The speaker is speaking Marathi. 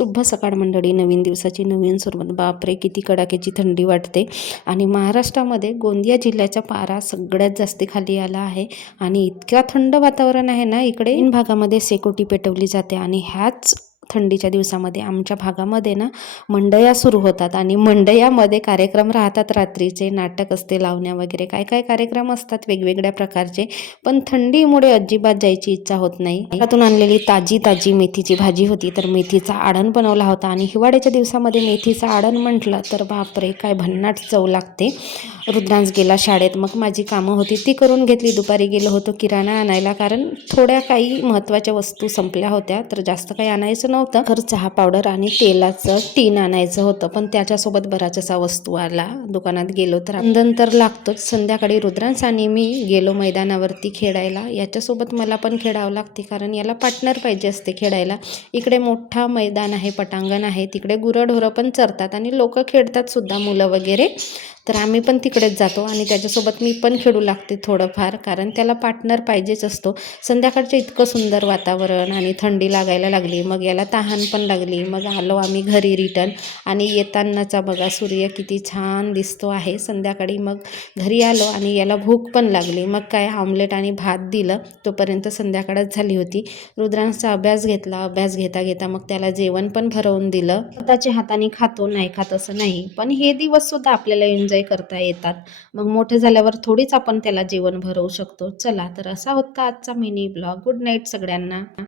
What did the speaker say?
शुभ सकाळ मंडळी. नवीन दिवसाची नवीन सुरुवात. बापरे, किती कडाक्याची थंडी वाटते. आणि महाराष्ट्रामध्ये गोंदिया जिल्ह्याचा पारा सगळ्यात जास्त खाली आला आहे आणि इतक्या थंड वातावरण आहे ना इकडे. इन भागामध्ये शेकोटी पेटवली जाते आणि ह्याच थंडीच्या दिवसामध्ये आमच्या भागामध्ये ना मंडया सुरू होतात आणि मंडयामध्ये कार्यक्रम राहतात. रात्रीचे नाटक असते, लावण्या वगैरे काय काय कार्यक्रम असतात वेगवेगळ्या प्रकारचे. पण थंडीमुळे अजिबात जायची इच्छा होत नाही. घरातून आणलेली ताजी ताजी मेथीची भाजी होती, तर मेथीचा आडण बनवला होता. आणि हिवाळ्याच्या दिवसामध्ये मेथीचं आडण म्हटलं तर बापरे, काय भन्नाट चव लागते. रुद्रांश गेला शाळेत, मग माझी कामं होती ती करून घेतली. दुपारी गेलो होतो किराणा आणायला, कारण थोड्या काही महत्त्वाच्या वस्तू संपल्या होत्या, तर जास्त काही आणायचं नव्हतं. तर चहा पावडर आणि तेलाचं टीन आणायचं होतं, पण त्याच्यासोबत बराच असा वस्तू आला. दुकानात गेलो तर अंधन तर लागतोच. संध्याकाळी रुद्रांश आणि मी गेलो मैदानावरती खेळायला. याच्यासोबत मला पण खेळावं लागते, कारण याला पार्टनर पाहिजे असते खेळायला. इकडे मोठा मैदान आहे, पटांगण आहे, तिकडे गुरंढोरं पण चरतात आणि लोक खेळतात सुद्धा, मुलं वगैरे. तर आम्ही पण तिकडेच जातो आणि त्याच्यासोबत मी पण खेळू लागते थोडंफार, कारण त्याला पार्टनर पाहिजेच असतो. संध्याकाळचं इतकं सुंदर वातावरण आणि थंडी लागायला लागली, मग याला तहान पण लागली. मग आलो आम्ही घरी रिटर्न आणि येतानाचा बघा सूर्य किती छान दिसतो आहे संध्याकाळी. मग घरी आलो आणि याला भूक पण लागली, मग काय ऑमलेट आणि भात दिलं. तोपर्यंत संध्याकाळच झाली होती. रुद्रांशचा अभ्यास घेतला. अभ्यास घेता घेता मग त्याला जेवण पण भरवून दिलं. स्वतःच्या हाताने खातो, नाही खात असं नाही, पण हे दिवस सुद्धा आपल्याला एन्जॉय करता येतात. मग मोठे झाल्यावर थोडीच आपण त्याला जेवण भरवू शकतो. चला, तर असा होता आजचा मिनी ब्लॉग. गुड नाईट सगळ्यांना.